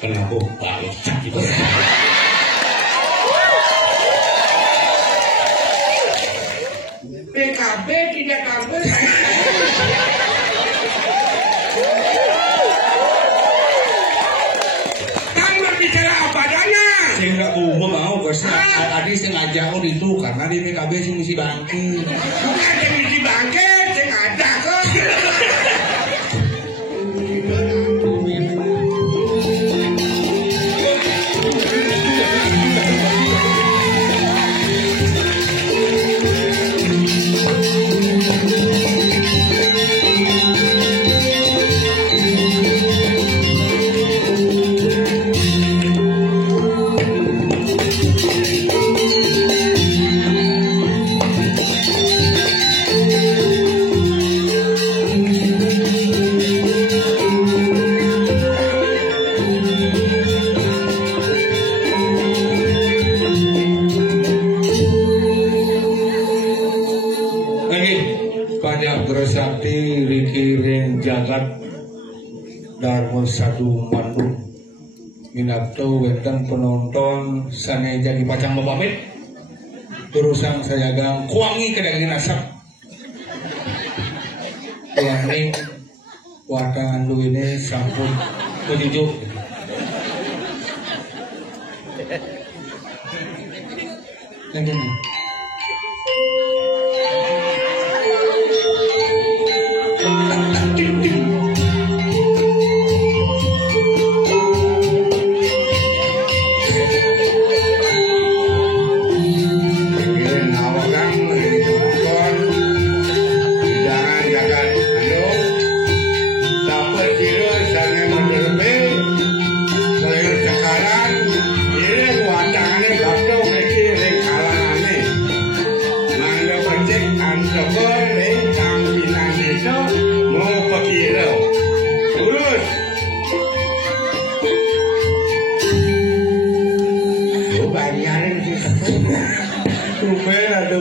Kenapa balik gitu? PKB tidak kabur. Kan berbicara apa adanya. Saya nggak mau bos. Tadi saya ngajak itu karena di PKB sih misi bangki. Bukan yang misi bangki, saya ngajak kok. Sakti Rikirin Jagat Darmo Sadu Mandu Minapto Wentang penonton Sane jadi pacang bapamit Terusang saya gang kuangi kedaging asap Kuangi Watangan lu ini sampun Kujujuk Yang ini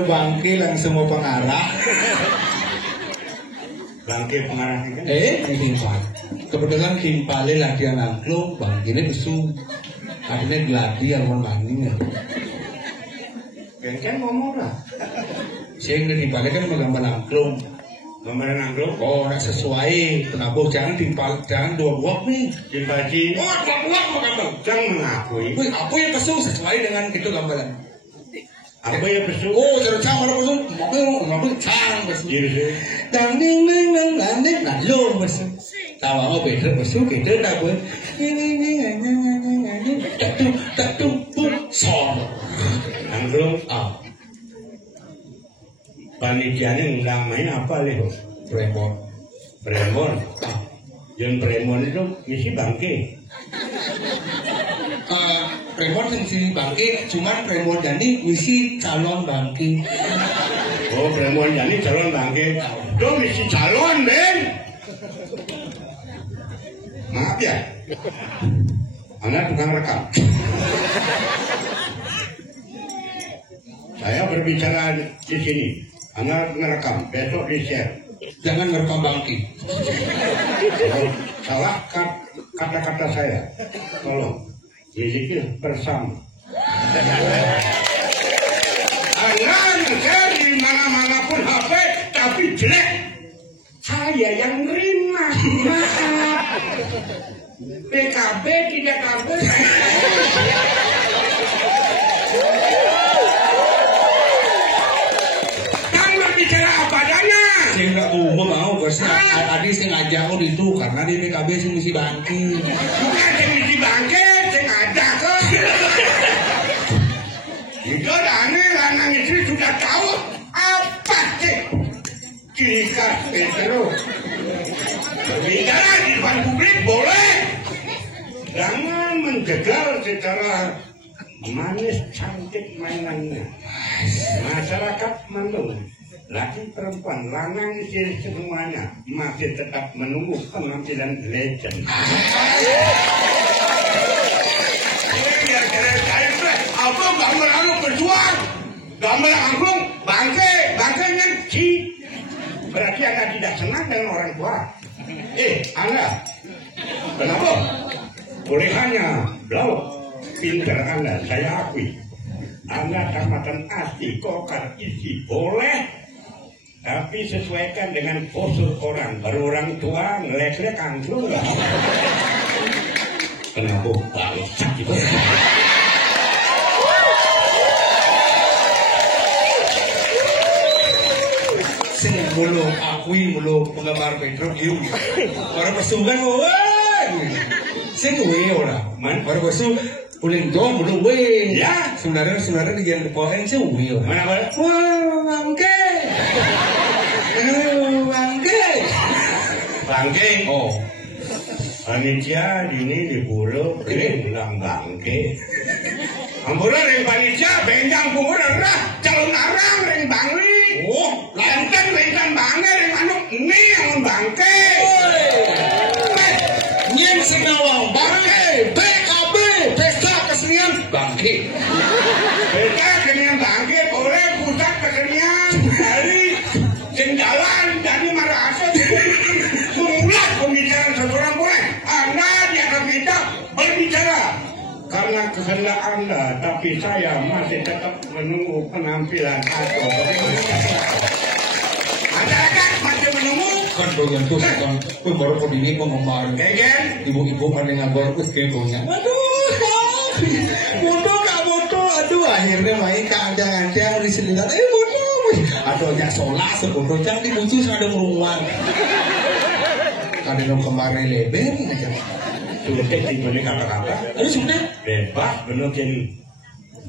bangke langsung mau pengarah. Bangke pengarah kan? Timpal. Kebetulan timpalnya lagi yang angklung, bangke ini besu. Akhirnya geladi yang mau banding. Kan ngomong lah. Saya yang timpalnya kan menggambar angklung. Gambaran angklung? Oh, nak sesuai. Kenapa jangan timpal, jangan dua buah nih. Timpal cing. Oh, dua buah mau gambar. Jangan mengakui. Wih, apa yang besu sesuai dengan itu gambaran. Apa yang besu? Oh, cara cang mana besu? Mau cang besu. Iya. Dang ding ding dang dang ding nah lo besu. Tahu apa beda besu beda tak gue. Ini tak pun sol. Angklung. Panitianya nggak main apa leh? Premon. Premon. Yang premon itu misi bangke. Premon yang si bangke, cuman Premon Dani misi calon bangke. Oh, Premon Dani calon bangke. Lo misi calon, Ben. Maaf ya. Anda tukang rekam. Saya berbicara di sini. Anda ngerekam, besok di-share. Jangan ngerekam bangke. Salah kata-kata saya. Tolong. Zikir bersama. Anda di mana-mana pun HP, tapi jelek. Saya yang nerima. Maaf. PKB tidak kabur. Kan berbicara apa adanya. Saya nggak mau bos. Tadi saya ngajak itu karena di PKB sih misi bangke. Bukan yang misi bangke. Itu aneh, lanang istri sudah tahu apa sih ciri khas itu. Bicara di depan publik boleh, jangan menjegal secara manis cantik mainannya. Masyarakat Mandung, laki perempuan, lanang istri semuanya masih tetap menunggu penampilan legend. Apa gambar anu berjuang, gambar angklung, bangkainya ci. Berarti Anda tidak senang dengan orang tua. Anda, kenapa? bolehannya belum pinter Anda, saya akui. Anda tamatan asli, kokar isi boleh, tapi sesuaikan dengan postur orang. Baru orang tua ngelek-lek angklung lah. Kenapa bangsa gitu? Sing mulu akui mulu penggemar Petro Giu. Para pesugan woi. Sing we ora. Man para pesu uling do mulu we. Ya, saudara-saudara di jalan poen sing we ora. mana bar? Wah, bangke. Bangke. Bangke. Oh. Panitia dini di pulau bilang bangke. Ampura ring panitia benjang kumura rah calon arang ring bangli. Oh, lantan benjang bangke ring manuk ini yang bangke. Nyen senawang bangke, PKB, pesta kesenian bangke. Pesta kesenian bangke boleh pusat kesenian hari jalan jadi marasa mengulas pembicaraan seseorang boleh. Anda dianggap kita berbicara karena kehendak Anda, tapi saya masih tetap menunggu penampilan atau masyarakat masih menunggu. Kan doyan tuh kan, baru kau ini ngomong Kegen, ibu-ibu pada ngabor us kekonya. Aduh, bodoh gak bodoh. Aduh, akhirnya main keadaan-keadaan di sini. Bodoh. Aduh, ya sholat sebodoh jangan dibutuh ada rumah. Ada yang kemarin leber aja. sudah dibeli kata-kata. Aduh, sudah. Bebas, benar jadi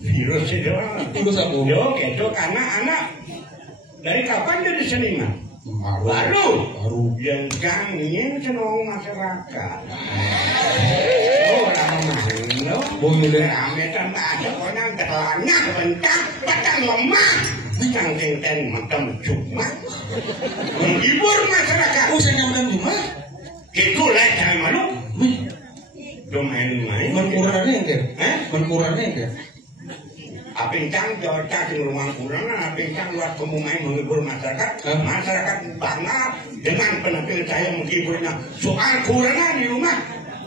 virus itu. Virus apa? Yo, itu karena anak dari kapan jadi seniman? Baru. Yang kangen senang masyarakat. Orang mana? Boleh. Rame tanpa ada orang terlanya bentang, batang lemah. Cangkeng macam cuma menghibur masyarakat. Oh, saya nyamperin cuma. Itulah jangan malu. Main-main. Menkurannya enggak? Menkurannya enggak? Apincang cocok di rumah kurang, apincang luar main menghibur masyarakat. Masyarakat bangga dengan penampilan saya menghiburnya. Soal kurangnya di rumah,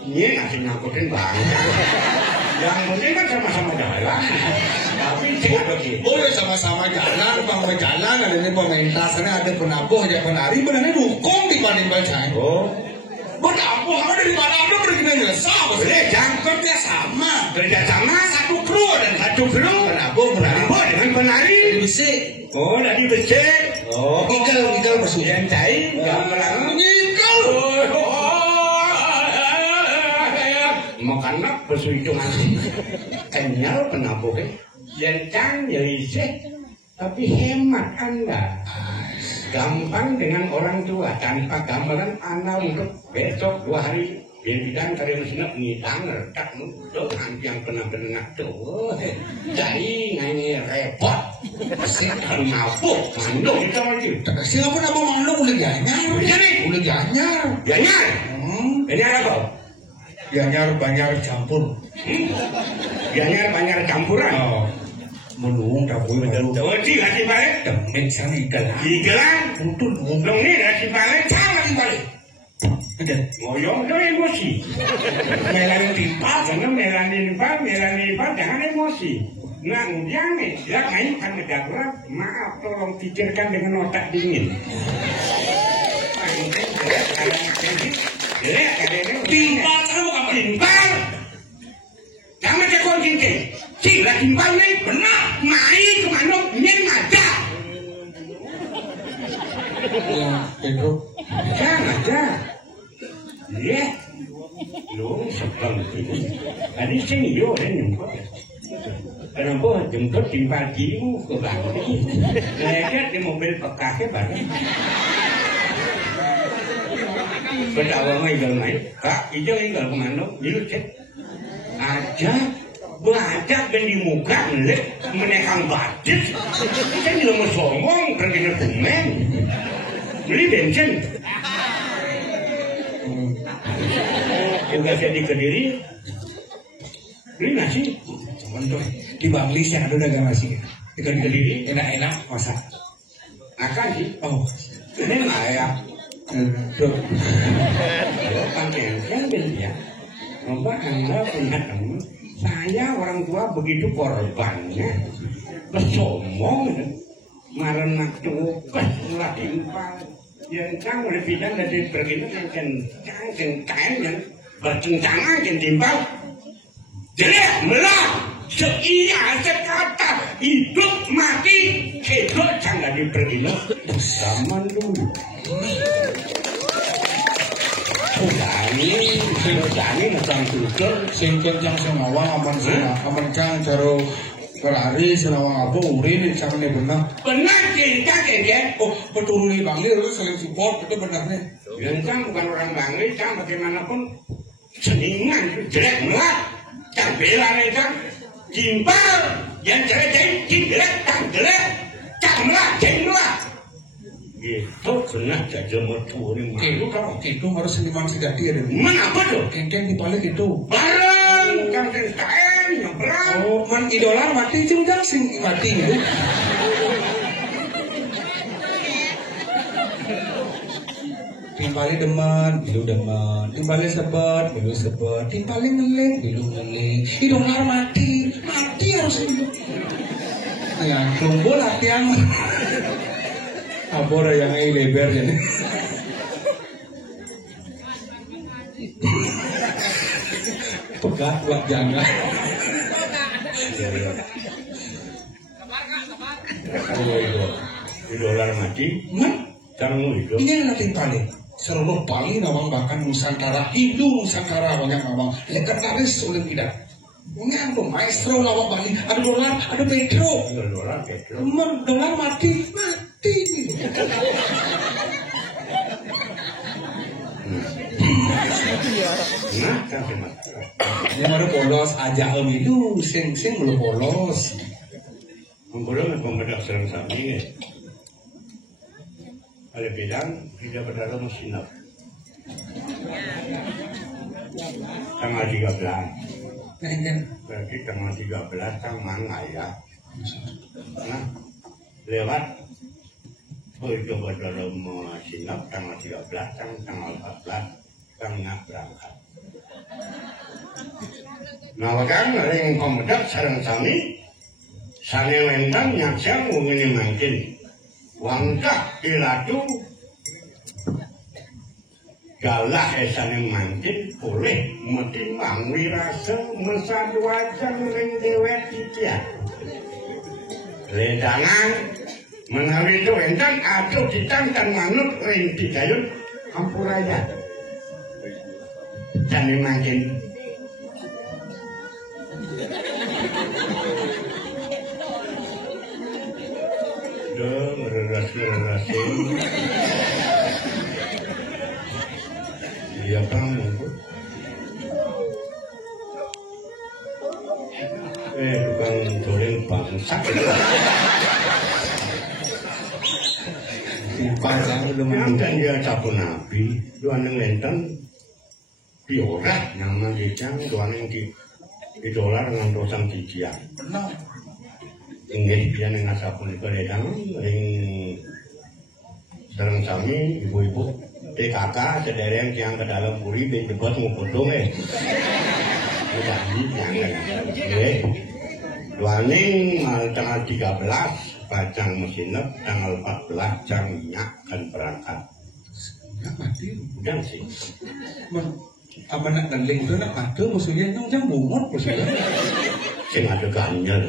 ini ngasih nyangkutin bangga. Yang penting kan sama-sama jalan. Tapi tidak begitu. Oh ya sama-sama jalan, bang jalan. Ada nih pemerintah sana ada penabuh, ada penari, benernya dukung dibanding bacaan. Oh, penabuh ada di mana ada berguna sama. jangkutnya sama. Kerjasama satu kru dan satu kru. Penabuh dengan penari. Bisa. Oh, dari becek. Oh, Gigal masuk. yang cair, gamelan. Gigal. Makanya perhitungan kenyal penabuhnya. Yang isih, tapi hemat Anda. Gampang dengan orang tua, tanpa gambaran Anda untuk besok 2 hari. Bidan kali mesinap ngitang, retak, nuduk, nanti yang pernah tuh. Jadi nganyi repot. Sekarang mabuk, manduk kita lagi. Siapa nama manduk boleh ganyar? Boleh ganyar. Ganyar? Ini apa? Ganyar banyak campur. Banyak campuran. Oh. Menung tak boleh mendalu. Wajib hati balik. Demen sana ikan. Ikan. Betul. Dong ni hati balik. Jangan hati balik. Ngoyong itu emosi. Melanin timpal. Jangan melanin timpal. Jangan emosi. Nah, kemudian nih, ya main kan darurat. Maaf, tolong pikirkan dengan otak dingin. Timpal, kamu bukan timpal. Jangan cekon cincin. Sila timpal ni benar. Main kemana? Nyen aja. Ya, Pedro. Jangan aja. Ya. Lu sebang itu. Tadi sini yo dan nyumput. Kenapa jemput timpal jimu ke bawah? Lihat di mobil pekaknya bareng. Berdawa main. Kak, hijau inggal kemana? Jilu cek. Aja. Bajak dan di muka menekang batis. Kita juga mau sombong pergi ke Bumen. Beli bensin. Juga jadi Kediri. Beli nasi. Cuman tuh di Bangli sih ada dagang nasi. Di Kediri enak-enak masak. akan sih. Oh, Ini nggak ya. tuh. Kan ya. Coba Anda punya teman, saya orang tua begitu korbannya, bersombong, marah tuh, lah timpal, yang kang oleh bidang dari berkini yang kain yang bercencangan yang timpal, jelek melah, seia sekata hidup mati, hidup jangan dipergila, zaman dulu. Ini macam tutur sing kencang senawang aman cang karo kelari senawang apa urin sampe benar kita kayaknya peturuni Bangli itu saling support itu benar nih Cang bukan orang Bangli Cang bagaimanapun seniman jelek melak Cang bela Cang jimbal yang jelek Cang Cang melak jelek itu kena jaja mertua ini itu harus seniman sejati ada mana apa tuh? kengkeng dibalik itu bareng kangkeng kain nyebrang man idola mati juga sing mati gitu timbali demen, bilu demen timbali sebet, bilu sebet timbali ngeling, bilu ngeling idola mati harus hidup ya kumpul latihan abor yang lebar jadi pegat buat jangan idola mati kamu hidup ini yang nanti paling seluruh paling nawang bahkan Nusantara Nusantara banyak nawang legendaris oleh tidak ini aku maestro nawang Bali ada dolar ada Pedro dolar mati ini baru polos aja om itu sing belum polos menggunakan pembedak serang samping ada bilang tidak berdarah mesinap tanggal 13 berarti tanggal 13 tang mana ya nah lewat itu berdarah mesinap tanggal 13 tanggal 14 tanggal berangkat nah kan ring pembedak sarang sami sane lendang nyaksang ngene mangkin wangkah ilatu galah esane mangkin boleh metimbang wirasa mesadu wajan ring dewek titian ledangan menawi itu entan aduh ditangkan manut ring digayut ampuraya sane mangkin mereras iya kamu bukan goreng bangsa kan dia capun nabi doan yang lenten biorah nama gecang doan yang di dolar dengan dosang tijian inggih pian ing asapun keledang ing sareng sami ibu-ibu PKK sedereng yang ke dalam puri ben debat ngupodong janji jangan duaning tanggal 13 bacang mesinep tanggal 14 jam minyak kan berangkat mati udah sih apa nak ngeling itu nak mati musuhnya yang jam bungut musuhnya sing ada ganjel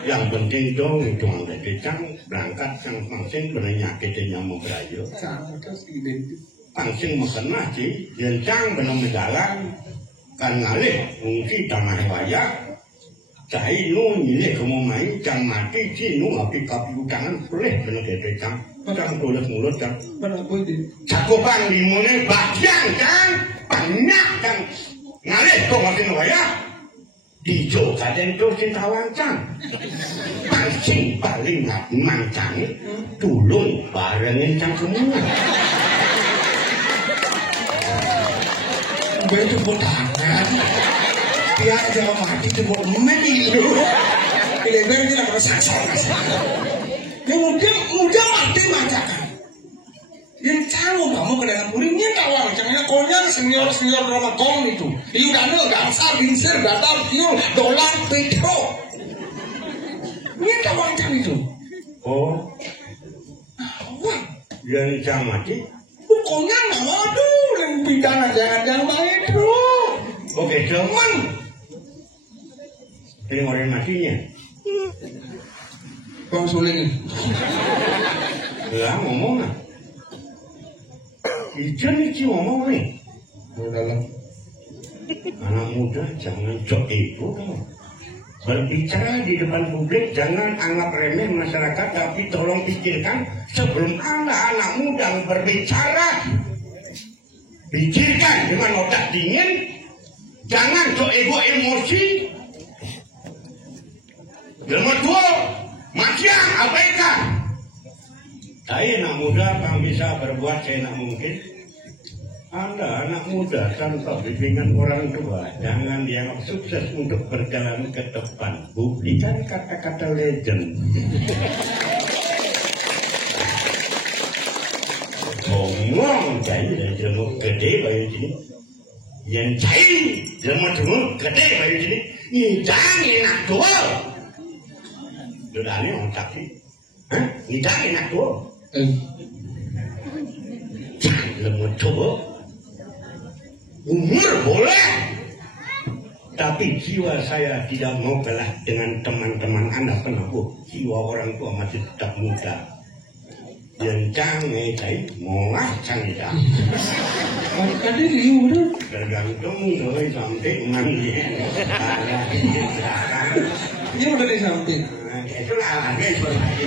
yang penting dong itu ada kecang berangkat yang pangsing penyakitnya nyamuk berayu pangsing mekenah sih jencang benar mendalam kan ngalih fungsi tanah waya cai nu nyilih kamu main cang mati ci nu api kapi utangan boleh benar kecang padang boleh mulut kan benar boleh cakupan limone bagian kan banyak kan ngalih kok makin waya dijo kadang itu cintawancang pancing paling mancang tulung barengin cang semua gue tepuk tangan tiap jam mati tepuk menilu pilih-pilih ini nak sasar dia mudah mati macakan Yang canggung kamu ke dalam puringnya tawang, jangan konyang senior drama kom itu. Iurannya gangsar, binsir, datar, kiul, dolar, petro. Ini tawang cang itu. Oh, yang cang mati. Pokoknya nggak waduh, yang pidana jangan main bro. Oke, cuman ini orang matinya. Bang Suling. Lah ngomong lah. Ijen iki ngomong nih. Dalam. Anak muda jangan sok ego kamu. Berbicara di depan publik jangan anggap remeh masyarakat, tapi tolong pikirkan sebelum anak muda berbicara. Pikirkan dengan otak dingin, jangan sok ego emosi. Nomor 2, makian abaikan. Saya anak muda yang bisa berbuat seenak mungkin. Anda anak muda tanpa bimbingan orang tua, jangan dianggap sukses untuk berjalan ke depan. Buktikan kata-kata legend. Ngomong cai jemuk gede bayu sini. Yang cai jemuk gede bayu sini. Jangan enak tua. Sudah ini orang saksi. Hah? Jangan enak tua. Jangan lemut tua. Umur boleh, tapi jiwa saya tidak mau kalah dengan teman-teman Anda penabuh. Jiwa orang tua masih tetap muda. Yang canggih cai, molah canggih dah. Tadi riuh tu. Tergantung dari sampai mandi. Ini udah di samping. Itulah ada informasi.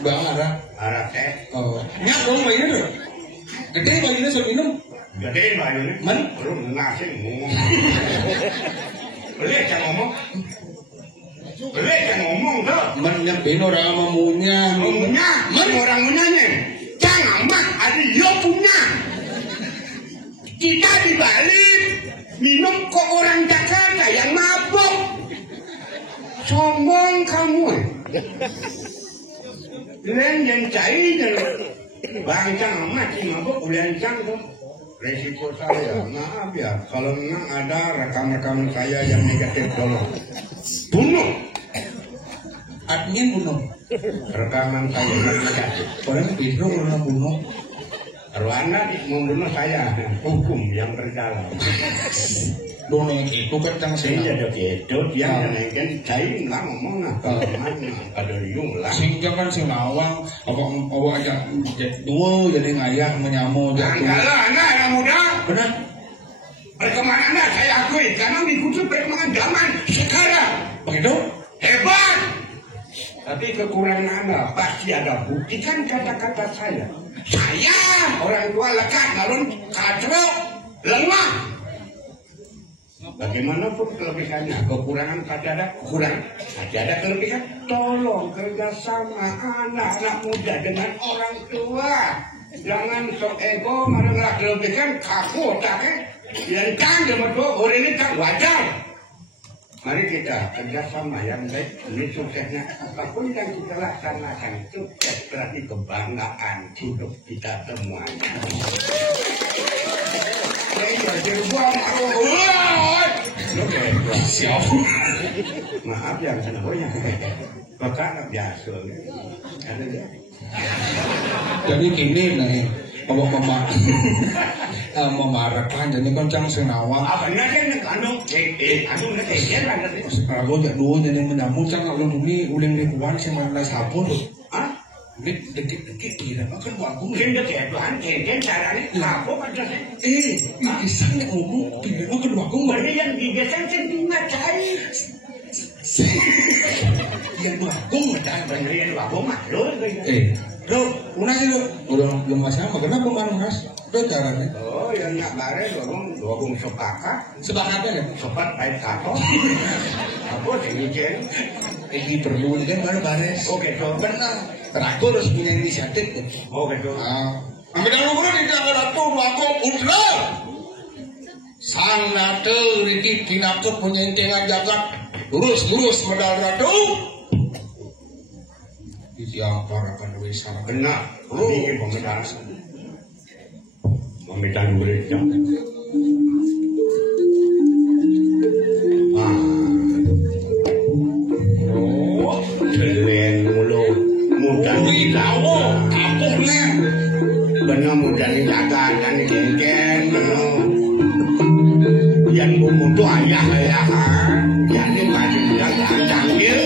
Bang Ara. Arah teh. Oh, nyak dong bayi tu. Gede bayi tu minum. Gede bayunya, belum nasi ngomong. Boleh jangan ngomong. Boleh jangan ngomong tuh. Menyak bino rama munya. Munya, orang munyanya. Jangan mak, ada yo punya. Kita di Bali minum kok orang Jakarta yang mabuk. Sombong kamu. Kalian yang cai dan bangcang mati mabuk, kalian tuh. Resiko saya, maaf ya, kalau memang ada rekam-rekam saya yang negatif tolong bunuh. Artinya bunuh. Rekaman saya yang negatif. Orang itu orang bunuh. Kalau Anda membunuh saya, hukum yang berjalan. Bunuh itu kan tang sing. Iya dok itu dia menaikkan cair lah ngomong apa macam pada riung lah. Sehingga kan sing nawang, apa aja dua jadi ngayah menyamu. Kalau Anda anak muda, benar. perkembangan Anda saya akui karena mengikuti perkembangan zaman sekarang. Begitu? Hebat. Tapi kekurangan Anda pasti ada. Buktikan kata-kata saya. Saya orang tua lekat, lalu kacau, lemah. Bagaimanapun kelebihannya, kekurangan pasti ada, kekurangan pasti ada kelebihan. Tolong kerjasama anak-anak muda dengan orang tua. Jangan sok ego, malah kelebihan kaku otaknya. Yang kan berdua orang ini kan wajar. Mari kita kerjasama yang baik. Ini suksesnya apapun yang kita laksanakan itu berarti kebanggaan hidup kita semuanya. Siap. Maaf yang senangnya. Bakal biasa. Ada dia. Jadi gini nih, kalau memarahkan jadi kencang senawa. Apa nanti anu nanti kan. Aku jak dua jadi menyamu cang kalau dulu uling lingkungan sama las sabun. Ah? Dikit tidak makan waktu. Mungkin deketan, kenten caranya apa pada saya? Kisahnya ngomong tidak makan waktu. Berarti yang digeser cendina cair. Yang waktu macam Berarti yang waktu mah lo. Lo, una sih lo, belum masih apa? Kenapa bukan mas? Lo caranya? Oh, yang nak bare dogong sepakat. Sepakatnya kan? Sepat baik kato. Apa sih jen? Ini perlu ini kan baru bares. Oke, so Benar. Terakhir harus punya inisiatif. Oke, so. Ambil dulu di dalam ratu aku ultra. Sang nate riki kinakut punya intingan jagat. Lurus medal ratu. Siapa akan wis benar. Ini pemitaran. Pemitaran gereja. Kalian mulu mudah dilawo, kapok nih. Benar mudah dijaga dan digengken. Yang bumbu tu ayah ya, yang ni baju bilang canggil.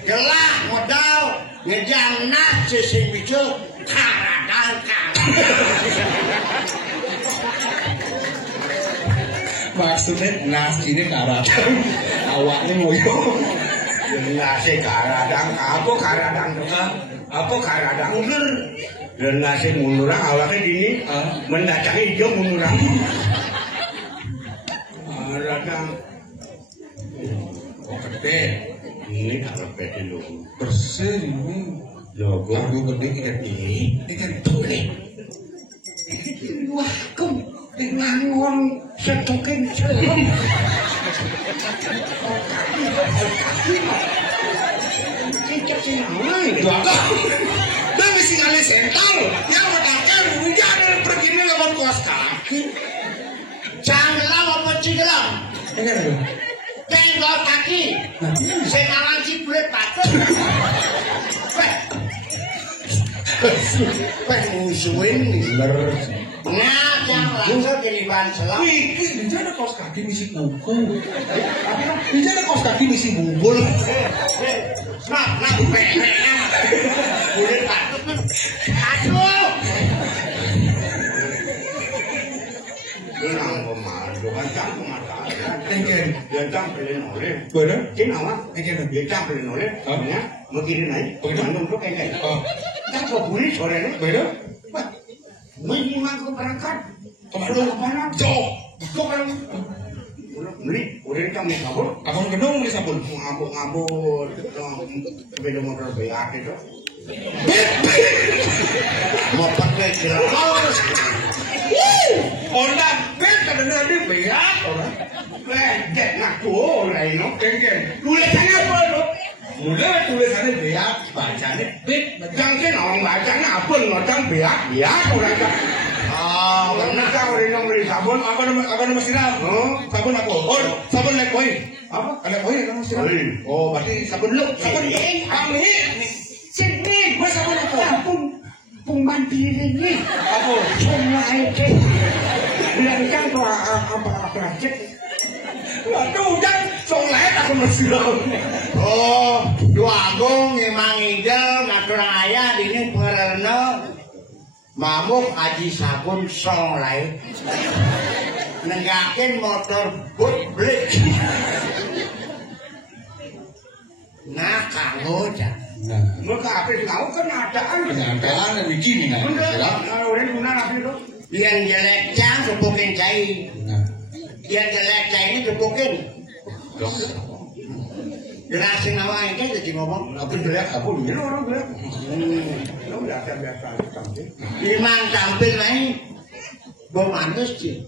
Gelah modal ngejang nasi sing bicu karadang. Maksudnya nasi ini karadang, awaknya ngoyo. Nasi karadang, apa karadang tuh? Apa karadang? Mundur. Dan nasi mundurang awaknya gini, mendatangi hijau mundurang. Karadang. Oh gede. Ini kalau beda lu bersih ini logo aku gede ini kan boleh wah kum dengan setokin celok kita senang itu apa dan mesti kali sental yang mendakar hujan pergi ini lewat kos kaki jangan apa cigelang ini kan tengok kaki, sekarang si kulit patut. Musuhin nih. Ngajak langsung jadi bahan selam. Wih, di sana kos kaki misi kuku. Di sana kos kaki misi bubul. Nah, peknya. Kulit patut. Aduh. Nang pemadu kan canggung mata. Engken, dia tampilin oleh. Benar? Kenapa? Engken, dia tampilin oleh. Ya, begini naik. Pengandung tuh kayak. Tak kau buli sore ni. Benar? Minimal kau berangkat. Kemana? Kemana? Jauh. Kau kan. Beli, udah kami kabur. Abang gendong beli sabun. Ngabur. Sepeda motor beak itu. Mau pakai jelas. Honda bet kadang-kadang dia beak orang. Beak nak orang ini. Kengken. Tulisannya apa lo? Mudah tulisannya beak, bacanya bet. Jangan orang bacanya apa? Ngocang beak, beak orang kan. Ah, mana kau orang beli sabun? Apa nama siram? Sabun apa? Oh, sabun naik koi. Apa? Ada koi kan siram? Oh, berarti sabun lu. Sabun kami. Sini, gua sabun apa? Pembantirin ni. Apa? Semua itu. Biarkan tu apa cek. Aduh, jangan solat aku mesti. Oh, dua agung memang ide ngatur ayah ini pererno mamuk aji sabun solat. Nengakin motor boot blik. Nah, kamu dah. Nah, mereka apa tahu kenyataan yang begini kan? Orang guna apa itu? Yang jelek jang kebukin cai. Yang jelek cai ini kebukin. Jelasin awak ini jadi ngomong. Apa jelek apa ini orang jelek. Lo biasa tampil. Imang tampil lain. Bom mantus sih.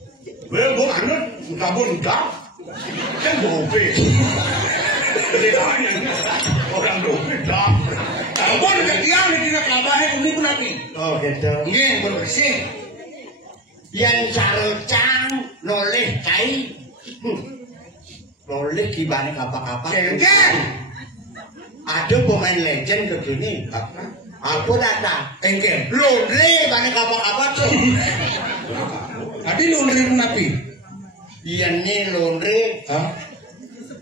Bom mantus, sabun dah. Kan bobe. Orang dope dah. ampun ketiang niki kelabahe punika nabi. Oh gitu. Nggih, bersih. Yang carocang noleh cai. Noleh gimana kapak-kapak. Kengken. Ada pemain legend ke sini. Apa data? Kengken. Londre mana kapak-kapak tuh. Adi Londre nabi. Iya nih Londre. Hah?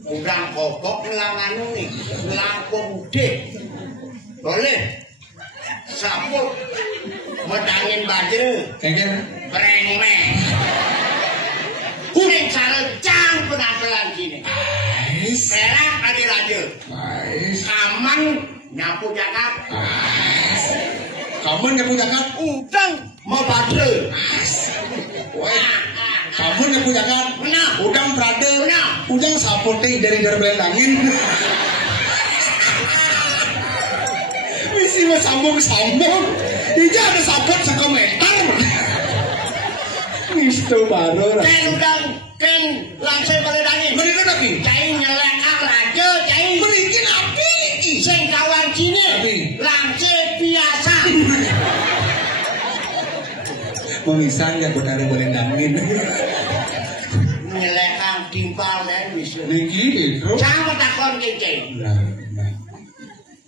Urang kokok ngelanganu nih. Langkung ude. Boleh. Saput. Medangin baju. Kengken. Brengmeng. Kuning carocang penampilan gini. Nice. Perak adil-adil. Nice. Aman nyapu jakat. Nice. Kamu nyapu jakat? Udang mau badre. Woi. Kamu nyapu jakat? Benar. Udang berada. Benar. Udang sapoting dari belakangin. Misi mah sambung-sambung. Ija ada sapot sekometer. Misto baru. Ken udang, ken langsung pada daging. Mereka tapi. Cai nyelekak raja, cai. Berikin api. Sing kawan sini. Tapi. Langsung biasa. Memisah ya benar boleh dangin. Nyelekak timpal dan misu. Niki itu. Jangan takon kece.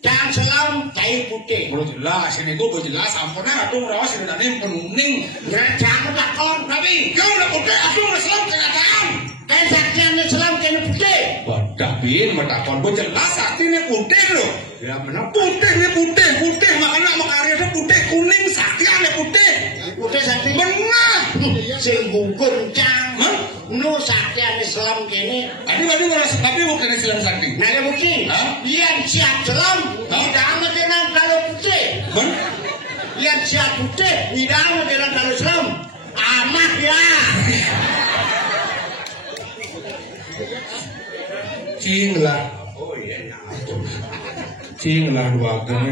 Jangan selam cai putih. Menurut jelas ini gue jelas ampunnya aduh rawas ini tadi penuning. Ya jangan takon. Tapi kau udah putih aduh udah selam kenyataan. Kan saksiannya selam kena putih. Wadah bin metakon gue jelas sakti ini putih loh. Ya benar. Putih ini putih makanya makarya putih kuning sakti ini putih. Putih sakti. Benar. Sing bungkun cang. Hah? Nu saksiannya selam kene. Tadi merasa tapi bukan selam sakti. Nah ya mungkin. Hah? Yang siap selam. Hah? Tidak amat dengan kalau putih. Hah? Yang siap putih. Tidak amat dengan kalau selam. Amat ya. Cing lah. Oh iya. Cing lah dua agama.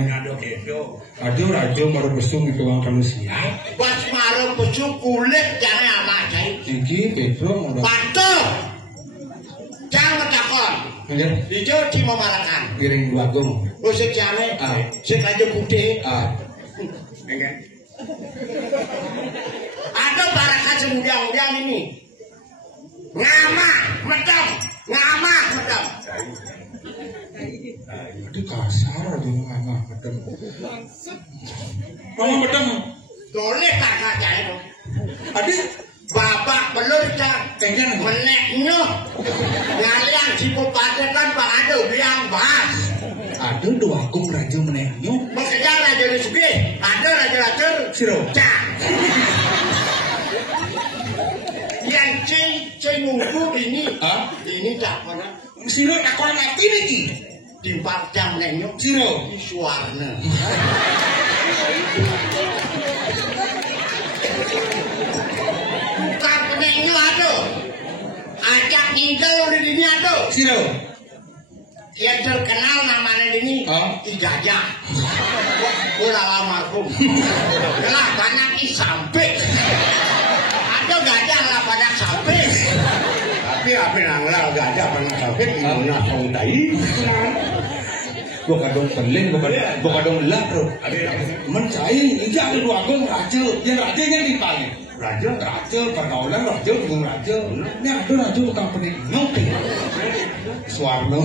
Aduh rajo baru besung itu orang manusia. Pas marah besuk kulit jangan amat cai. Iki Pedro udah. Patuh. Jangan takon. Ya. Hijau cuma marakan. Piring dua agama. Oh sejame. Ah. Sekaja putih. Enggak. Ada barakat semudang-udang ini. Ngamah, medam. Aduh kasar aja ngamah medem. Mama medem. Boleh kakak cari dong. Adik Bapak belur cak. Tengkan. Meneknya. Ngalian cipu padekan Pak Ado biang bahas. Aduh dua agung raja meneknya. Maksudnya raja di sepi. Ada raja-raja. Siro. Cak. Yang cing ngungku ini. Hah? Ini tak pernah. Siro takon mati niki. Timpal jam meneknya. Siro. Suarna. Bukan penengnya ada. Ajak tinggal udah di sini ada. Siro. Yang terkenal namanya ini Ijajah. Udah almarhum. Lah banyak sampai. Ada gajah lah banyak sampai. Tapi apa yang lah gajah banyak sampai punya saudai. Bukan dong peling, bukan dong lah bro. Mencai, ija ada dua agung raja. Yang raja yang dipanggil. Raja pergaulan raja dengan raja. Ini ada raja bukan pening. Ngopi. Suarno.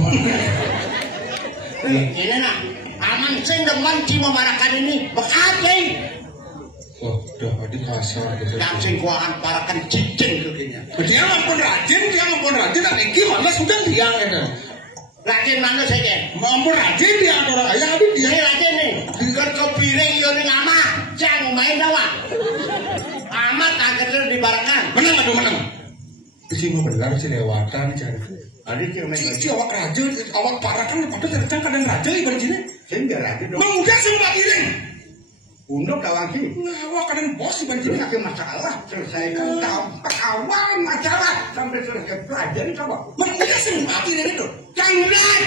Ini nak, aman sing demen cuma marakan ini bekati. Wah, udah adik kasar gitu. Dan sing kuahan parakan cincin begini. Dia mampun rajin, dan iki malah sudah dia gitu. Rajin mana saja? Mampun rajin dia orang ayah adik dia. Ini rajin nih. Dengan kepiring yo ning amah, jang main dawa. Amat agar dibarakan. Menang. Isi mau benar sih lewatan cari. Adik yang Si awak raja, awak parakan pada tercang kadang raja ibarat sini. sehingga rajin dong. Mengudah semua piring. Untuk kawan sih. Nah, awak kadang bos ibarat sini. Ini masalah selesaikan awal masalah sampai selesai pelajari coba. Mengudah semua piring itu. Jangan.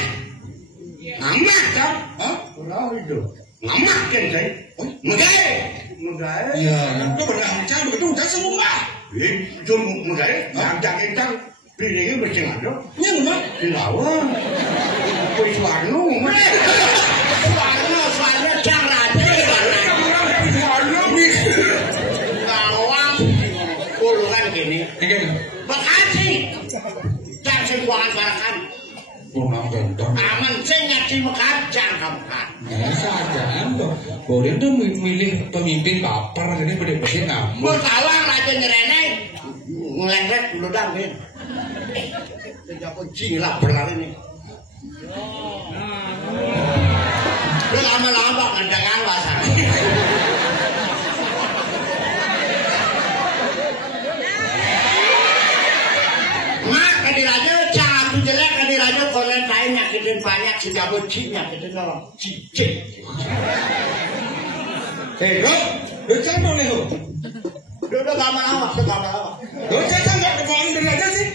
Ngamak kan? Hah? Pulau itu. Ngamak kan saya. Mudah. Iya, itu benar macam begitu udah semua. Itu mudah. Ngajak kita piringnya bersih ada. Ya enggak. Di lawan. Kuih Suwarno. Suwarno Jang raja. Kawang kulungan gini. Bekasi. Jang sing kuangan barakan. Pulang gendong. Aman sing ngadi mekajang kamukan. Biasa aja toh. Boleh tuh milih pemimpin baper jadi beda-beda ngamuk. Mbok kawang raja nyerene ngelengret dulu dang ben. Tidak kunci lah berlari nih. Lu lama-lama ngandang awas. Mak kadiraja cabu jelek kadiraja kolen lain nyakitin banyak sehingga bocil nyakitin orang cicik. Lo cakap nih lo. Udah lama-lama, Lo cakap nggak kepala dari aja sih?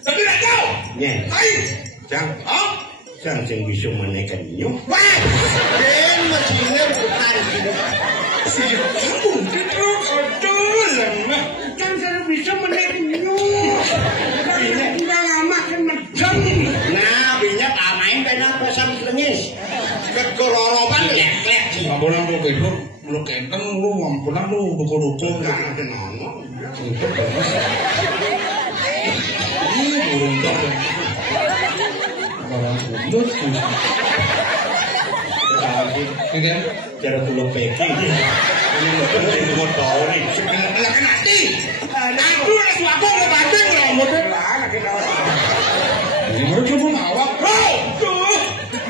Tapi nggak tahu. Nih, Ayo. Jang, Jang sing bisa menekan nyok. wah, ben mesinnya bukan gitu. Si kamu itu aduh lemah. Jang saya bisa menekan nyok. Ini tinggal lama kan medang. Nah, minyak amain penang pesan selengis. Kekoloroban lek-lek sih. Ambulan lu beduk, lu kenteng lu, ambulan lu dukul-dukul. Jangan ada ngomong. Ini burung dong. Orang sudut tuh. Ini kan Cara dulu peki. Ini mungkin dari motor ini. lah kan nanti. Aku lah suatu nggak banding lah motor. Ini baru coba ngawak. Tuh.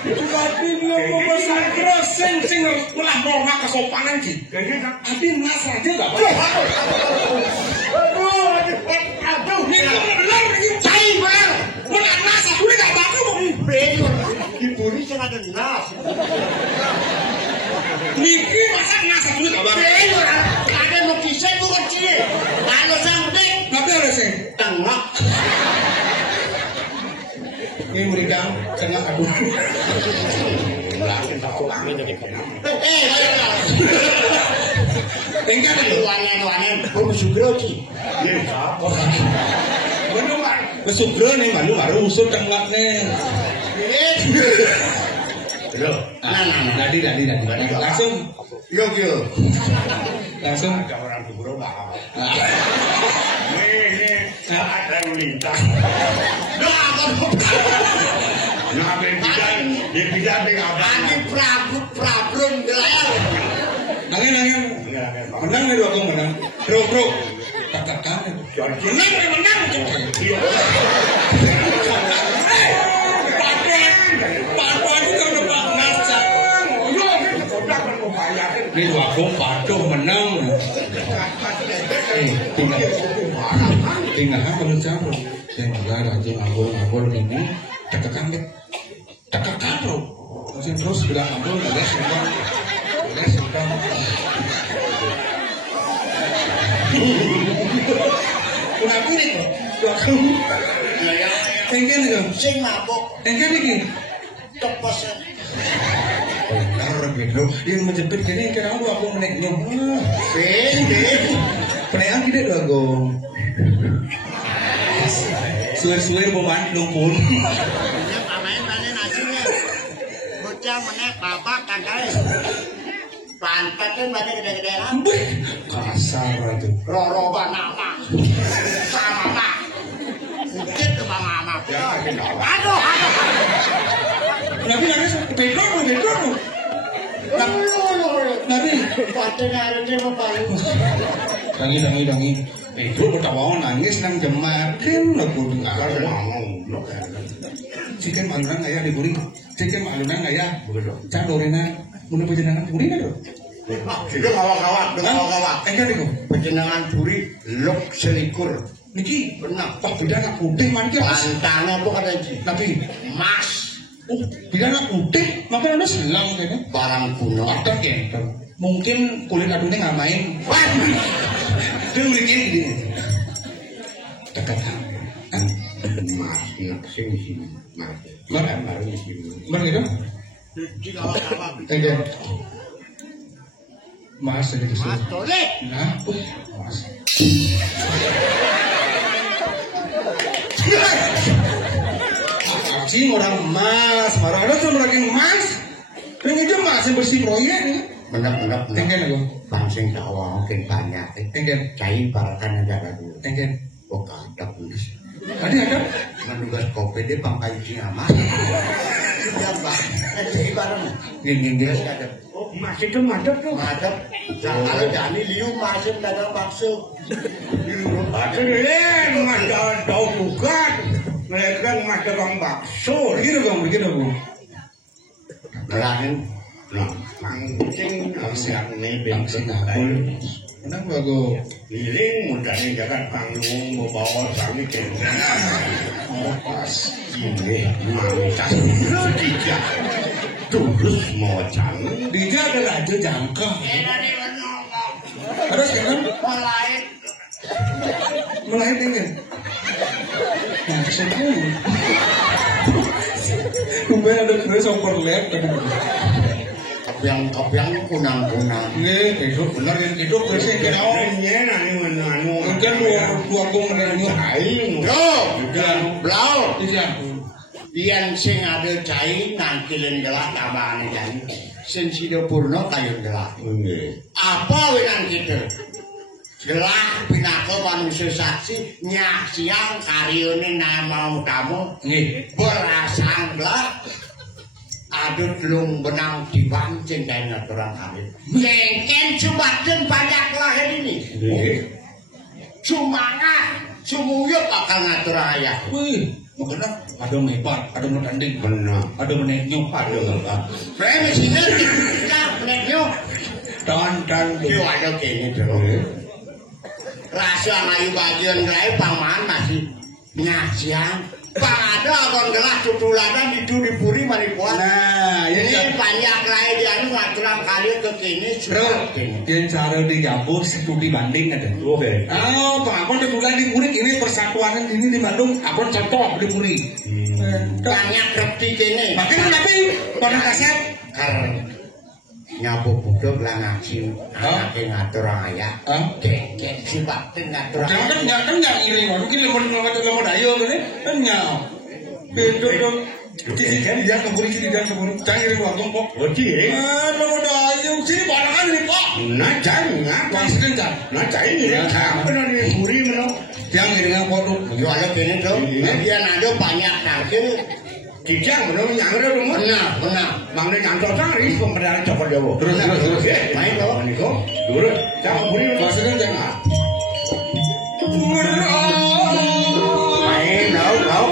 Itu tadi bilang mau pasang crossing sing malah mau nggak kesopanan sih. Tapi nas aja nggak apa. Aduh, ini kalau benar ini cai benar. Mau nas aku ini nggak baku mau. Ben, ibu ini sangat nas. Niki masa nas aku nggak baku. Ben, ada nukisnya itu kecil. Kalau sampai Tapi ada sih. tengah. Ini mereka kena aduh. Tinggal dulu. Wanyan-wanyan, kamu sugro sih. Besugro nih malu baru usut tengah nih. Tadi. Langsung. Yo. Langsung. Ada orang kubro lah. Ini ada yang lintas. Nah, dia dengan apa? Ani Prabrun gelar. Nangin. Menang nih dua menang. Bro. Katakan. Menang. Paduan itu udah panas. Ini dua patuh menang. Tinggal apa lu campur? Yang juga rajin ngabur ini. Tekan bro. Masih terus bilang ngabur, beres sudah. Kenapa ini kok? Tengken itu. Sing mabuk, Tengken ini. keposen. Benar gitu. Yang menjepit gini kenapa aku meneknya? Ben. Penean gede dong aku. Suwe-suwe pemain numpul. Banyak pamain panen nasinya. Bocah menek bapak kagak. Pantatnya banyak gede-gedean. Kasar itu. Roroban apa? Sama apa? Sedikit ke bang Mama. Aduh. Nabi bedro. Nabi. Patenya ada di bapak. Dangi. Bedro ketawa nangis nang jemakin lagu dengar. Ciken mangrang ayah diburi. Ciken malunang ayah. Cadorena mun panjenengan puri lho. Itu ngawak-ngawak. Enggak niku. Panjenengan puri lok selikur. Niki Benar. Pak bidana putih man ki. Pantangnya tuh kata Ji. Tapi Mas. bidana putih maka ada selang kene. Barang kuno. Ada kenteng. Mungkin kulit adunya nggak main. Dia bikin gini. Dekat kan. Mas, sing sini. Mas. Mana? di sini. Mana itu? Di ngawak-ngawak. Enggak. Mas ada di sini. Mas toleh. Nah, mas. Anjing orang emas, marah ada tuh lagi emas. Ini aja masih bersih proyek nih. Bener-bener. Tengken aku. Pancing dakwah mungkin banyak. Tengken. Cai barakan negara dulu. Tengken. Oh kadang tulis. Ada. Menugas kopi dia pangkai amat. Iya Pak. Cai barang. Gini. Oh masih tuh madep tuh. Madep. Kalau Jani liu masih dagang bakso. Aduh ini masa tahu bukan. Mereka masa bang bakso. Begini bang. Ngelahin. Nah, mancing yang ini bensin aku. Kenapa aku? Liling mudahnya jangan panggung membawa sami kena. Oh pas. Ini mangsa tiga. Tulus mocan. Dia ada raja jangka. Ada sekarang? Melahir dengan. Nah, saya Kumben ada kena sopor lep tadi. Kopiang kunang-kunang. Nih, hidup bener yang hidup bersih kena. Mungkin dua mengenai Cai, blau. Biar sing ada cai nanti lengelak tambahan cai. Sing sido purno kayu gelak. Apa winan kita? Gelah pinaka manusia saksi nyak siang karyone nama kamu berasang gelap adut lung benang dipancing kain ngaturan kawin ngengken cubatin banyak lahir ini cumangat sumuyup bakal ngatur ayah wih makanya ada mepat ada menanding ada menenyuk ada apa premis ini kita menenyuk dan yuk ada kayaknya terus rasa ngayu bagian gelai paman masih nyasiang pang ada orang gelas tutuladan itu dipuri maripuan nah ini banyak gelai dia ini ngaturan kali ke kini sudah dia cara di Jambur situ dibanding ada oke oh pengapun dibulan di Muri ini persatuan ini di Bandung apa contoh di Muri banyak repti kini makanya tapi pada kaset nyapu budok lah ngaji anaknya ngatur ayah kek sifatnya ngatur ayah kan nyak iri mungkin lemon ayo kan nyak beda dong Cici dia keburi jangan iri waktu kok ciri lemon ayo sini barangan ini kok nah jangan pasti kan nah ini apa nih buri menong jangan iri ngapot tuh jual gini tuh dia ada banyak tangkil Kijang menurut nyangre rumah. Benar. Mangga nyantol sari pemberdayaan Joko Dewo. Terus. Main toh. Niko. Turun. Jangan buri maksudnya jangan. Main kau.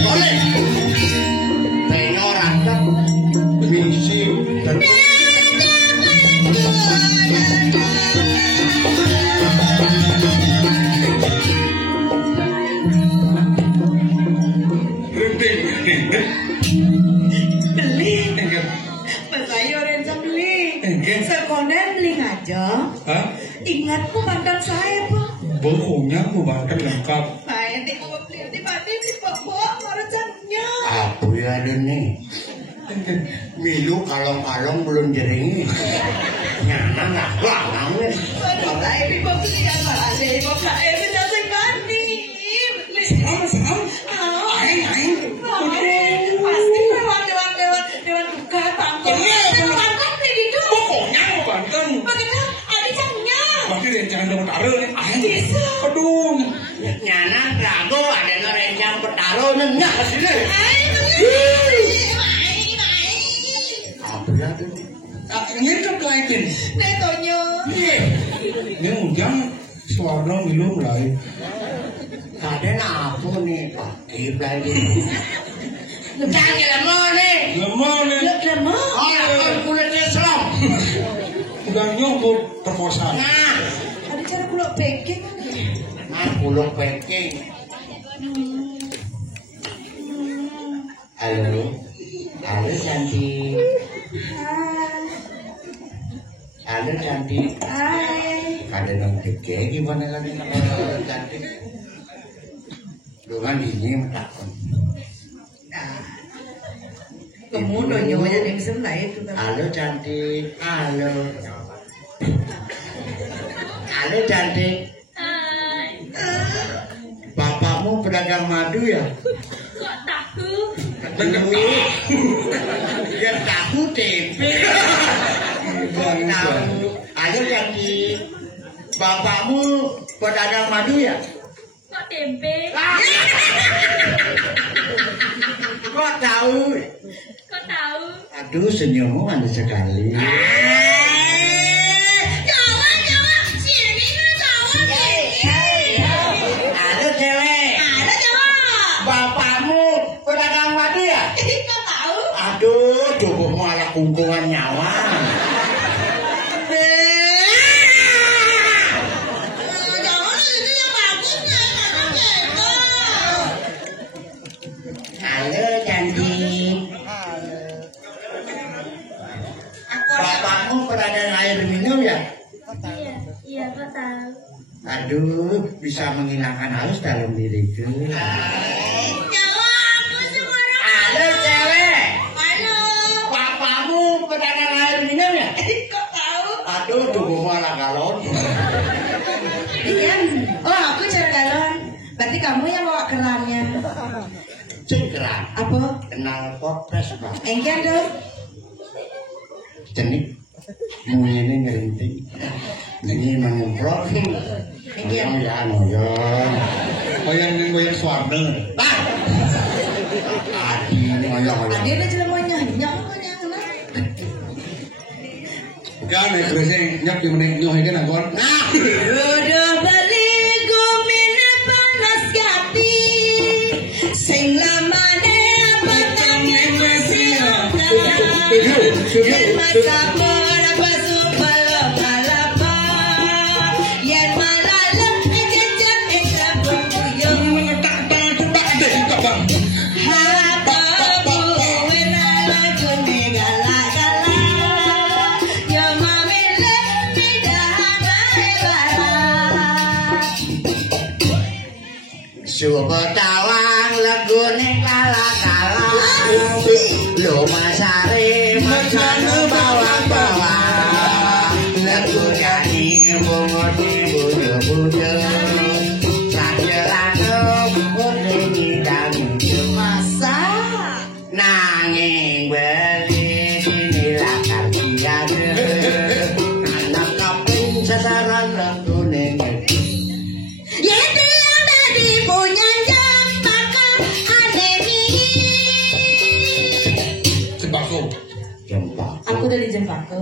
Boleh. Pengoran kan misi Ingatku mantan saya, Pak. Bohongnya aku mantan lengkap. Saya di bawa marcannya. Apa ya nih? Milu kalong-kalong belum jering. Nyana lah, lanang nih. Saya di bawa balik, saya menjadi mandi. Aing. Pasti lewat buka tangkap. Banten begitu. Pokoknya aku Banten. Bagaimana? Ada camnya. Pasti rencana dapat taruh nih. Aduh. Nyana rago ada rencana bertaruh nengah sini. Apa ya tuh? Ini kan kelaikin. Netonya. Ini ujang suara minum lain. Ada apa nih? Pakai lagi. Jangan lemah nih. Lemah. Oh, kulitnya selam. Udah nyokot perkosaan. Nah, Ada cara pulau baking. pulau packing. Halo cantik. Halo cantik. Hai. Ada dong gede gimana kali kalau cantik? Dengan ini takon. Kemudian nyonya yang sebelah itu. Halo cantik. Halo. Halo cantik. Hai. Bapakmu pedagang madu ya? Kok tahu? Ya tahu tempe. Kok tahu? Halo cantik. Bapakmu pedagang madu ya? Kok tempe? Kok tahu? Kok tahu? Aduh senyummu manis sekali. Jawab, sini jawab. Halo cewek. Ada jawab. Bapakmu pedagang madu ya? Kok tahu? Aduh, tubuhmu ala kungkungan nyawa. Jawab ini yang bagus ya, Halo cantik. Bapakmu pedagang air minum ya? Iya, iya kok tahu. Aduh, bisa menghilangkan haus dalam diriku. Jawab, semua. Halo cewek. Halo. Bapakmu pedagang air minum ya? Kok tahu? Aduh, tubuhmu ala galon. Iya. Oh, aku cewek galon. Berarti kamu yang bawa kerannya. Cengkeran. Apa? Kenal popes bang. Enggan dong. Jenik. Mu ini ngerinting. Ini mengemprok. Ngoyong ya, ngoyong. Goyang suarne. Ah! Adi, ngoyong. Ada ada jelema nyanyi, nah. Kan terusnya nyap di meneng nyoh kan angkon. Nah, Udah beli gumine panas gati, sing lamane patangnya masih oka. Yen masapur apa supaya palapa, yen malalem ikejap ikap buyung. Hataku wenala kuning gala-gala, yo mamile pidana ebara. suka tawang legune kala-kala. Lo masare macane bawang-bawang. Legu jadi bungut bujo-bujo. Sajelane putih dan Masa? nanging beli dinilakar tiada. Anak kaping sasaran legune Yaitu yang tadi punya jam makan ademi. Sembako. jempol. Aku dari Jepako.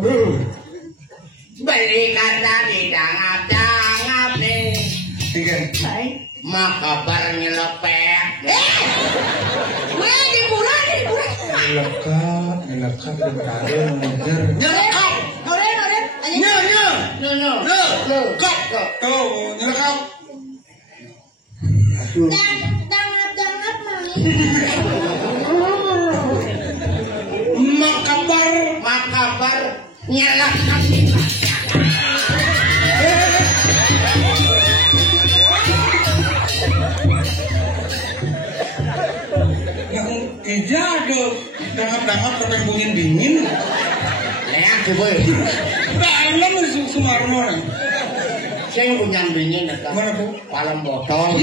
Berikan tadi dangap-dangap nih. Tiga. Hai. Maka bareng nyelepek. Gue di bulan. Ngelekat berada mengejar. Nyelekap. Noren. Nyo. Lo. Kok. Tuh nyelekap. Aduh. Dangat mami. Makabar nyelekap. Yang ija ada dangap-dangap sampai bunyi dingin. Leak coba. Dalam Sumarno. Saya punya bingin datang. Mana bu? Palam botol.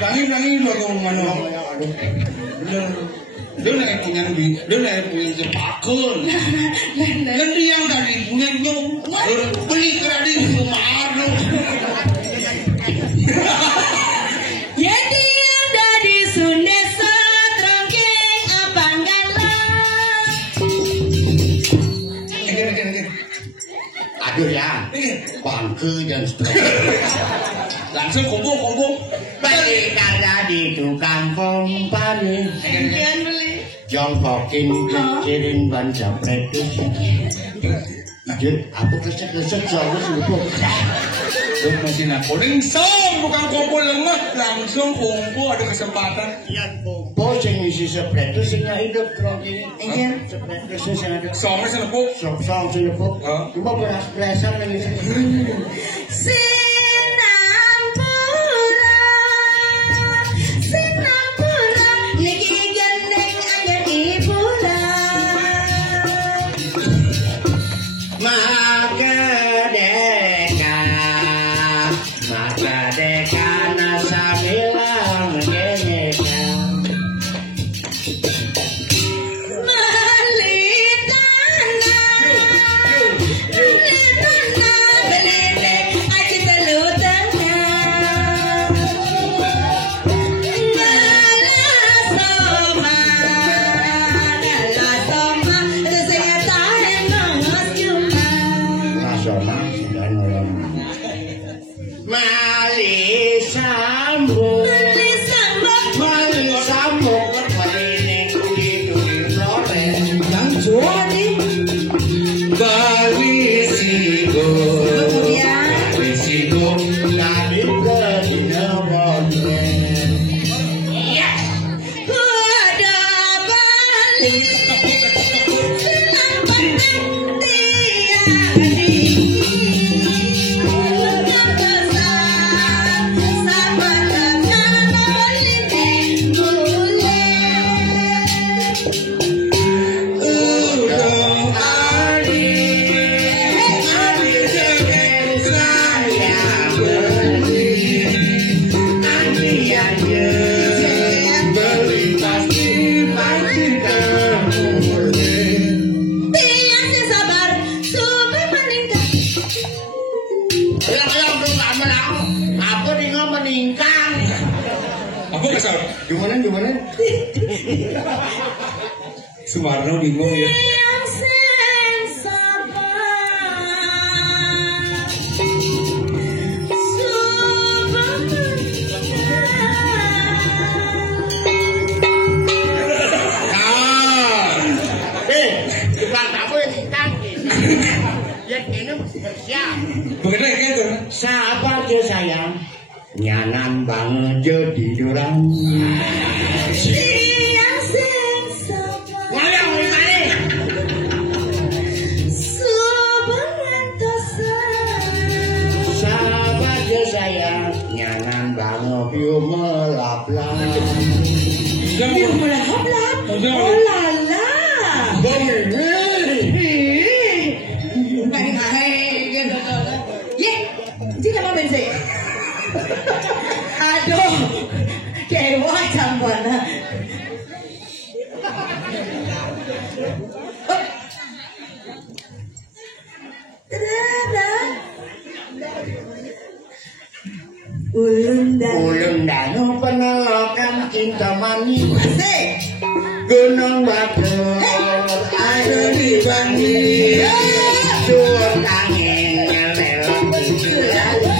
Dangi dulu mana? Dia nak punya jepakun. Dan dia yang tadi punya nyok beli keradi Sumarno. Jadi yang dari Sunesa Trongkeng Apanggalan. Aduh ya. Bangke dan seterusnya. Langsung kumpul. Balik ada di tukang kompani. Enggan beli. Jongkokin kirim ban jambret. Jadi aku kesek-kesek jauh sebut. Masih nak kuning bukan kumpul lemah, langsung kumpul ada kesempatan. Yang kumpul sing isi sepret itu sing hidup terus ini. Enggan. Sepret itu sing ada. Soalnya senepuk. Sok-sok sing hidup. Cuma beras-berasan lagi sing. Sinampura, niki gendeng agar ibulah. Maha kedekan Gimana? Sumarno bingung ya. Sahabat je sayang, nyanan banget jadi durang. Sahabat je sayang, nyanan banget piu melap-lap. Piu melap-lap? Oh lala. Aduh, dewa campurna. Ulun danu penelokan cinta manis. Gunung Batu ada di Bangli. Suut angin melelot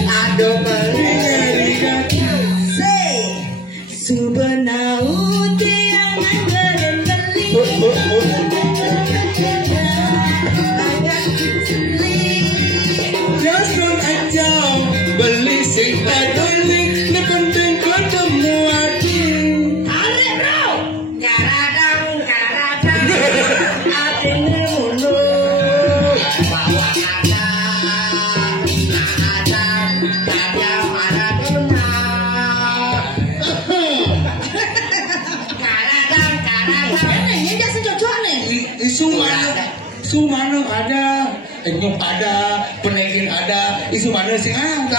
aduh Subenau tiangan beli Langsung aja beli sing peduli, ne penting ketemu hati. Tarik bro, karadang hatinya mundur. Bawa ada Maradona. Ini dia secocok nih. Sumano ada, Engkop ada, Penegin ada, isu mana sih ada.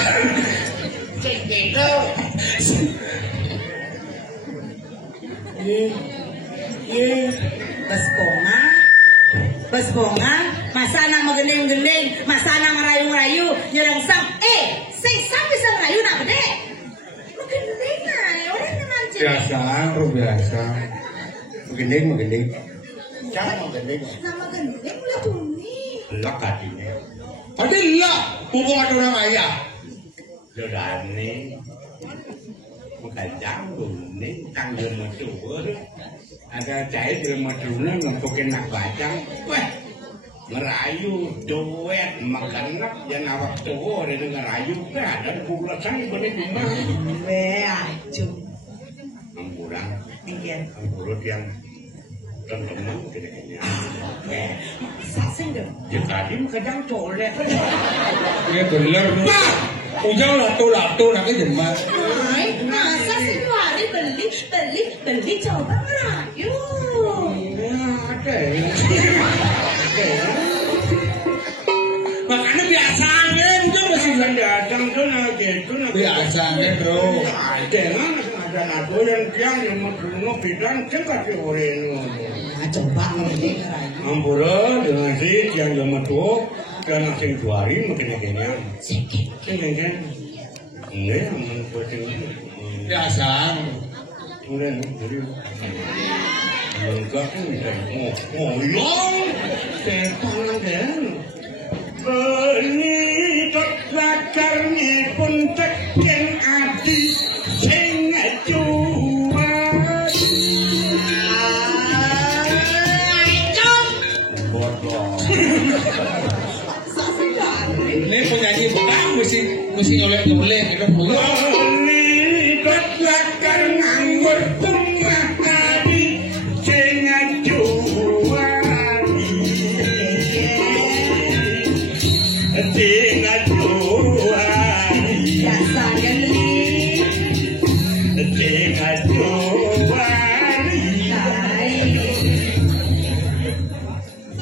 Cek gitu. Bes bonga, masa anak menggending-gending, masa anak merayu-rayu, nyerang sam. Sing sam bisa merayu nak bede. Menggending nah, orang yang Biasa. Menggending. Jangan menggending. Sama gending mulai tuni. Lek hatinya. Adalah, mumpung ada orang ayah. Lodane makajang nih tanggal matur ada cair di maduna ngempukin nak bacang weh ngerayu duet makanap dan awak tua ada ngerayu ada bulasan boleh bimbang Acu. amburan Ingin. amburut yang teman-teman kira-kira Sasing dong. ya tadi makajang colek Ya bener. Ujang lato-lato nak jemat. Masa sih hari beli coba merayu. ada Makanya biasanya udah masih datang tuh nak gitu nak biasanya bro. ada nado dan tiang yang maduna bidang cekati oreno Coba ngomongin merayu. Ampura dengan si tiang yang madua dan asing juari makin kayaknya kan enggak aman kucing Biasa. udah jadi enggak kan ngomong setan kan beli lakarnya pun teken adi sing Ini penyanyi bukan mesti ngoleh-ngoleh kita punya. libat lakar nganggur tumah adi sing juari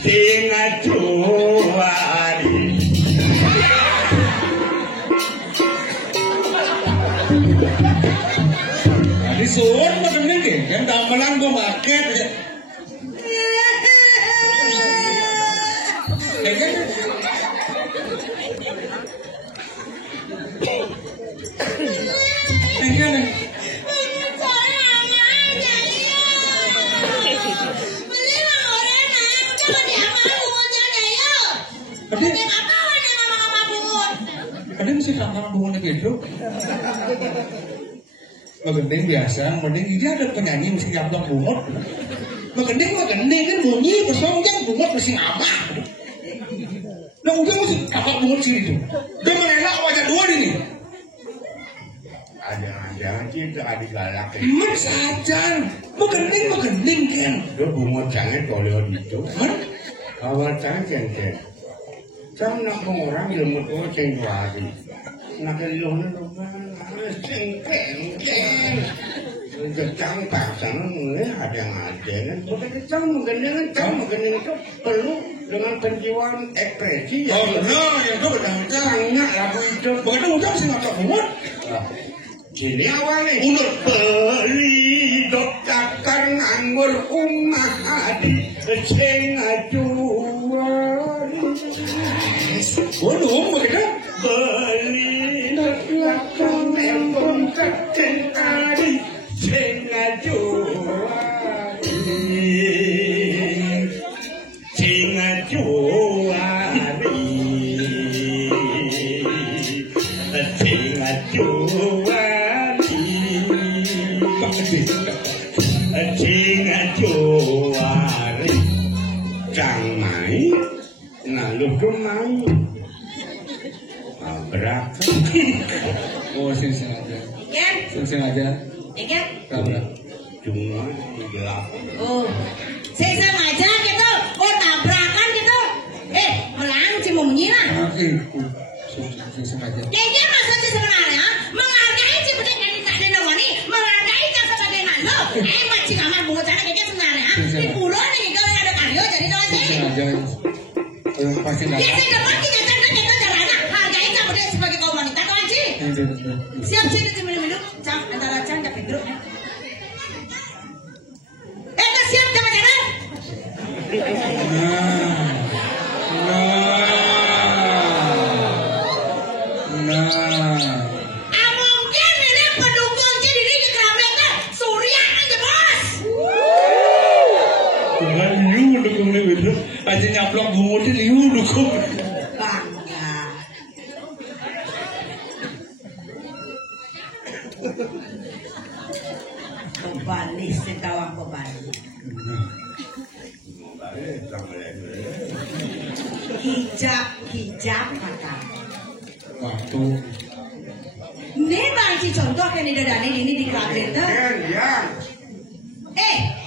sing acuari. Di suwun mboten niki, yen damelan kok maket. Ada mesti kamar bunga gitu. Magending biasa, mending ini ada penyanyi mesti nyablok bungut. Magending kan bunyi, bersonggang bungut mesti apa? Nah udah mesti apa bungut sini tuh? Dia menenak wajah dua ini. Ada kita ada galak. Mak saja, magending kan. Dia bungut jangan kalau itu. Awal jangan. Jangan nak orang ilmu tu cengwari. Nak ilmu tu cengkeng. Jangan pasang ada yang ada. Bukan jangan itu perlu dengan penjiwaan ekspresi. Oh benar, yang itu benar. Sangat lagu itu. Bukan ujung sih macam bungut. Sini awalnya. Ular beli dok cakar nganggur hadi ceng acuan. Waduh, begitu. Beli dok cakar nganggur hadi ceng acuan. Ceng acuan. Ceng acuan. Cing acuari cang mai naluh rumai berapa Oh sing aja. Ikan? Sing aja. Ikan? Berapa? cuma 8. Oh, sing aja gitu. Oh tabrakan gitu. Melang cimunyi lah. Sing aja. Jadi maksudnya sebenarnya menghargai cibudik dan tidak dinawani, menghargai yang sebagai nando. Macam kamar bunga cara kayak sebenarnya. Di pulau nih kalau ada karyo jadi doang sih. Sing aja. Pasti Ya saya dapat kita cerita kita jalan. Hargai cibudik sebagai kaum wanita doang sih. Siap sih di minum-minum. Cang antara cang tapi grup. Siap teman-teman. Mungkin ini pendukung jadi ini kerabnya Surya aja bos. Tuhan you dukung nih itu. Aja nyaplok bungut itu you dukung. Bangga. Kembali setawang kembali. Hijab kata. Waktu. Ini bangci contoh kan di dadane ini di kerabnya. Ya.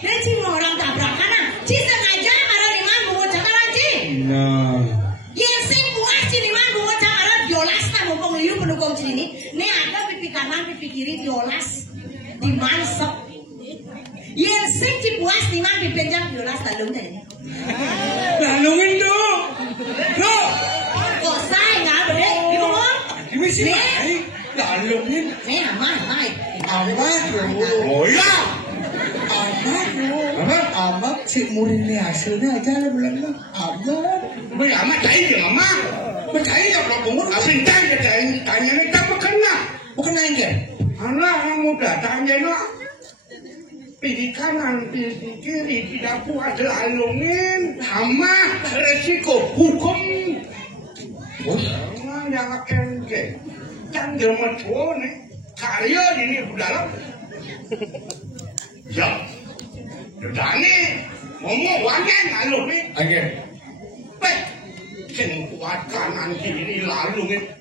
Dan si orang tabrakan ah. Ci sengaja marah di mana bunga cakaran ci. Nah. Yang sing puas ci di mana bunga cakaran biolas kan mumpung liu pendukung ci ini. Ini ada pipi kanan pipi kiri biolas di mansep. Yang sing ci puas di mana pipi jam biolas talung tadi. Lalungin dong. Dong. Kok saya nggak berde? Ibu ngomong. Ini sih baik. Lalungin. Ini aman. Amat Oh ya. Amat si muridnya hasilnya aja lah bilang lah. Beri amat cahaya ke mama. Percaya ya kalau bungut. Asin tanya tanya ni tak berkena. Bukan aja. Anak yang muda tanya nak. Pilih kanan, pilih kiri, tidak puas lalungin, sama resiko hukum. Yang akan ke, jangan macam ni, karya ini dalam. Ya, dah ni, ngomong wangan lalungin. Aja. Baik, jangan kuat kanan kiri lalungin.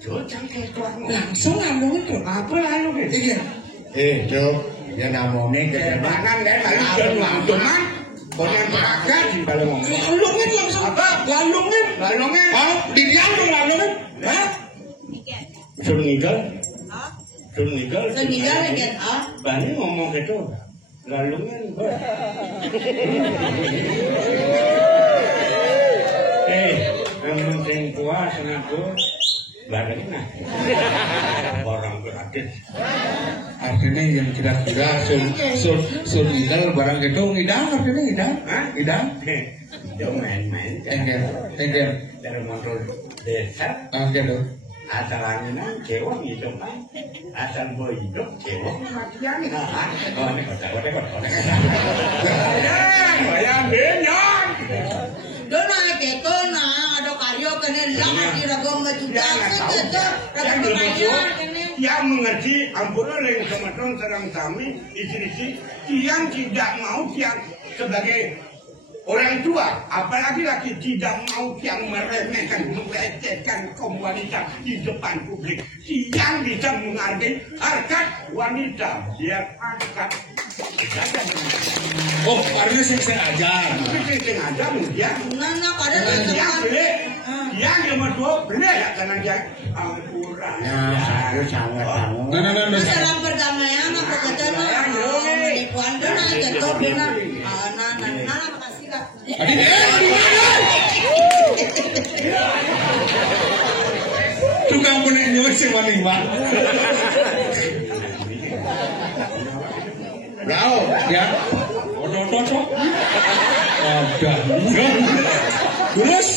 Jangan keluar. Langsung lalungin tu. Apa lalungin? Aja. Jom. Ya namanya ketebanan dan lalu cuman banyak beragam di dalam Lalungin langsung apa? Lalungin. Ah, dilalung lalungin. Hah? Sunnigal lagi banyak ngomong gitu lalungin Barangnya barang gratis. Artinya yang kira-kira sur idal barang gedung idang artinya idang. Dia main-main. Engger. Dari motor desa. Gitu. Asal anginan cewek hidup kan. Asal boy hidup cewek matian. Oh ini kota. Bayang benyong. Dona gitu ada karyo kene lang di ragam majudan itu ragam kaya kene yang mengerti ampun leng kematron serang kami istri yang tidak mau yang sebagai orang tua apalagi lagi tidak mau yang meremehkan melecehkan kaum wanita di depan publik yang bisa menghargai harkat wanita biar angkat. Oh, karena sengaja. Sengaja mungkin. Nah, kadang yang beli, yang nomor 2 beli ya karena dia Al-Quran. Harus sangat bangun. Nah. salam perdamaian apa kata di kuanda na itu benar. Nah, makasih lah. Tukang punya nyawa si Manimba. Ya. Otot. Ada. Terus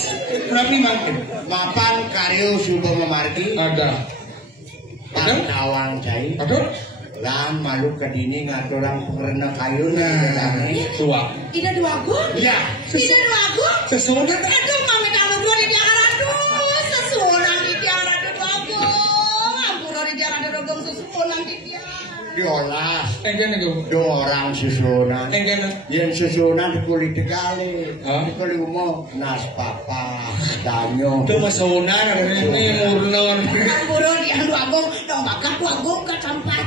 rapi makin. Mapan karyo subuh memargi. Ada. Pantawang cai. Ada. Lan malu kedini ngaturang pengerna kayu Tua. Tidak dua gun? Iya. Tidak dua gun? Seseorang. Aduh, mami kamu dua di tiara aduh. Seseorang di tiara aduh bagus. Ampura di tiara aduh seseorang di tiara. Diolas. Engken itu. Dua orang susunan. Engken. Yang susunan dikuli tekali. Hah? Dikuli umum. Nas papa. Danyo. Itu masonan ini murnon. Ampura di anu agung. Dong bakal tu agung ke campah.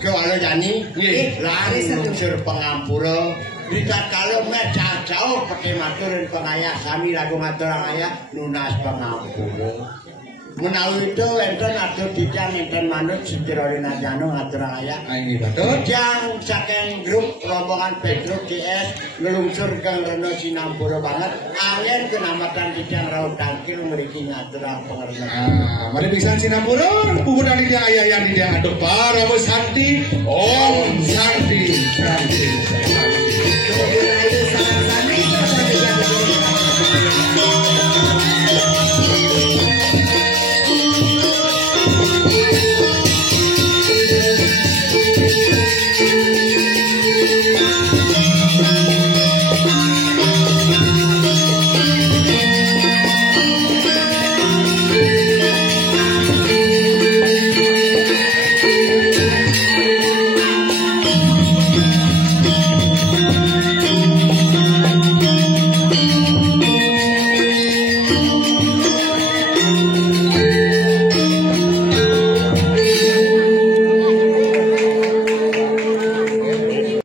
Kalau jani. Iya. Lari unsur pengampura. Dikat kalau meca jauh pakai matur pengayah. Kami lagu matur ayah. Lunas pengampura. Menawi itu enten atur dijang enten manut Sitirorin Ajano ngatur ayah. Ini betul. Dijang saking grup rombongan Petruk GS ngelungsur kang Reno Sinampura banget. Angin kenamatan dijang Raut Tangkil meriki ngatur pengerjaan. Mari pisan Sinampura, pupunan dia ayah yang tidak ada para Santi. Om Santi.